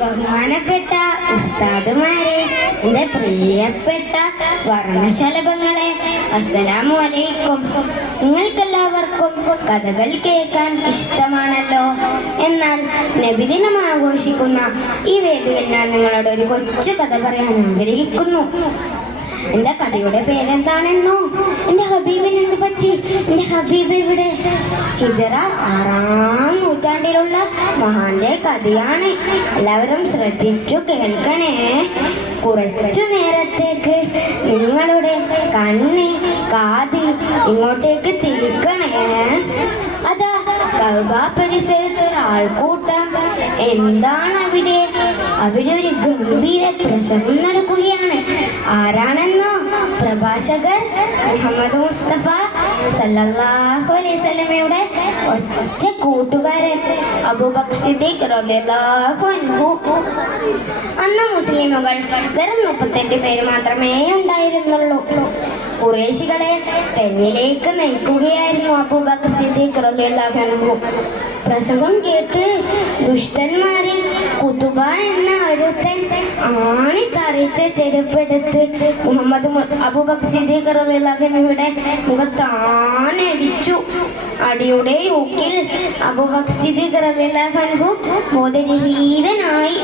ബഹുമാനപ്പെട്ട ഉസ്താദുമാരെ, എൻ്റെ പ്രിയപ്പെട്ട വർണ്ണശലഭങ്ങളെ, അസ്സലാമു അലൈക്കും. നിങ്ങൾക്കെല്ലാവർക്കും കഥകൾ കേൾക്കാൻ ഇഷ്ടമാണല്ലോ. എന്നാൽ നബിദിനം ആഘോഷിക്കുന്ന ഈ വേദിയിൽ ഞാൻ നിങ്ങളോട് ഒരു കൊച്ചു കഥ പറയാൻ ആഗ്രഹിക്കുന്നു. എന്റെ കഥയുടെ പേരെന്താണെന്നോ? എന്റെ ഹബീബിന് എന്ത് പറ്റി? എന്റെ ഹബീബ് ഇവിടെ? ഹിജറ 6-ാം നൂറ്റാണ്ടിലുള്ള മഹാന്റെ കഥയാണ്. എല്ലാവരും ശ്രദ്ധിച്ചു കേൾക്കണേ. കുറച്ചു നേരത്തേക്ക് നിങ്ങളുടെ കണ്ണ് കാത് ഇങ്ങോട്ടേക്ക് തിരിക്കണേ. അതാ കഅബ പരിസരത്ത് ഒരു ആൾക്കൂട്ടം. എന്താണ് അവിടെ? അവിടെ ഒരു ഗംഭീര പ്രസംഗം നടക്കുകയാണ്. ആരാണെന്നോ? പ്രഭാഷകർ മുഹമ്മദ് മുസ്തഫ സല്ലല്ലാഹു അലൈഹി വസല്ലമയുടെ ഒറ്റ കൂട്ടുകാരൻ അബൂബക്കർ സിദ്ദീഖ് റളിയല്ലാഹു അൻഹു. അന്ന് മുസ്ലിമുകൾ വെറും 38 പേര് മാത്രമേ ഉണ്ടായിരുന്നുള്ളൂ. ഖുറൈശികളെ തെന്നിലേക്ക് നയിക്കുകയായിരുന്നു അബൂബക്കർ സിദ്ദീഖ് റളിയല്ലാഹു അൻഹു. പ്രസംഗം കേട്ട് ദുഷ്ടന്മാരിൽ കുതുബ എന്ന ഒരുത്തൻ ആണിത്തറിച്ച ചെരുപ്പെടുത്ത് അബൂബക്കർ സിദ്ദീഖ് റളിയല്ലാഹു അൻഹുവിന്റെ മുഖത്താണടിച്ചു. അടിയുടെ ഊക്കിൽ അബൂബക്കർ സിദ്ദീഖ് റളിയല്ലാഹു അൻഹു ബോധരഹിതനായി.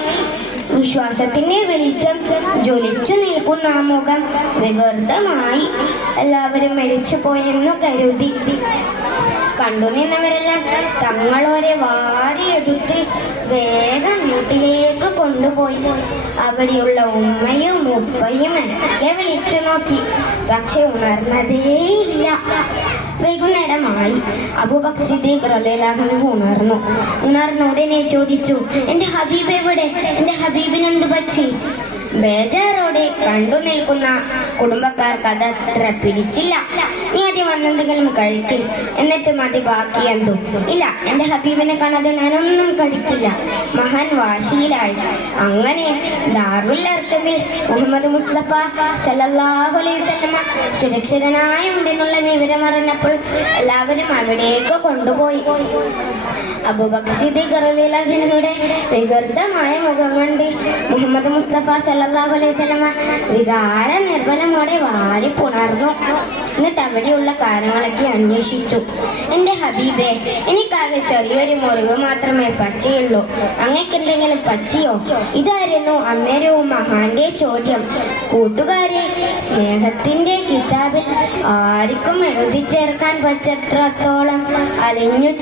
വിശ്വാസത്തിന്റെ വെളിച്ചം ജ്വലിച്ചു നിൽക്കുന്ന ആ മുഖം വികൃതമായി. എല്ലാവരും മരിച്ചു പോയെന്നു കരുതി. കണ്ടുനിന്നവരെല്ലാം തങ്ങളോരെ വാരിയെടുത്ത് വേഗം വീട്ടിലേക്ക് കൊണ്ടുപോയി. അവിടെയുള്ള ഉമ്മയും ഉപ്പയും ഒക്കെ വിളിച്ചു നോക്കി. പക്ഷെ ഉണർന്നതേയില്ല. വൈകുന്നേരമായി. അബൂബക്കർ സിദ്ദീഖ് റളിയല്ലാഹു അൻഹു ഉണർന്നു ഉടനെ ചോദിച്ചു, എന്റെ ഹബീബ് എവിടെ? എന്റെ ഹബീബിന് എന്ത് പറ്റി? ബേജാറോടെ കണ്ടു നിൽക്കുന്ന കുടുംബക്കാർക്ക് അതത്ര പിടിച്ചില്ല. നീ ആദ്യം വന്നെന്തെങ്കിലും കഴിക്കും, എന്നിട്ട് മതി ബാക്കി എന്തും. ഇല്ല, എന്റെ ഹബീബിനെ കാണാതെ ഞാനൊന്നും കഴിക്കില്ല. മഹാൻ വാശിയിലായി. അങ്ങനെ ദാറുൽ അർഖമിൽ മുഹമ്മദ് മുസ്തഫ സല്ലല്ലാഹു അലൈഹി വസല്ലമ സുരക്ഷിതനായി ഉണ്ടെന്നുള്ള വിവരം അറിഞ്ഞപ്പോൾ എല്ലാവരും അവിടേക്ക് കൊണ്ടുപോയി. അബൂബക്കർ സിദ്ദീഖ് റളിയല്ലാഹു അൻഹുവിന്റെ വികൃതമായ മുഖം കണ്ട് മുഹമ്മദ് മുസ്തഫ സല്ലല്ലാഹു അലൈഹി വസല്ലമ വികാര നിർബലമോടെ വാരി പുണർന്നു. എന്നിട്ട് അവിടെയുള്ള കാരണങ്ങളൊക്കെ അന്വേഷിച്ചു. എന്റെ ഹബീബെ, എനിക്കാകെ ചെറിയൊരു മുറിവ് മാത്രമേ പറ്റിയുള്ളൂ. അങ്ങക്ക് എന്തെങ്കിലും പറ്റിയോ? ഇതായിരുന്നു അന്നേരവും മഹാന്റെ ചോദ്യം. കൂട്ടുകാരെ, സ്നേഹത്തിന്റെ കിതാബിൽ ആർക്കും എഴുതി ചേർക്കാൻ പറ്റത്രത്തോളം അലിഞ്ഞു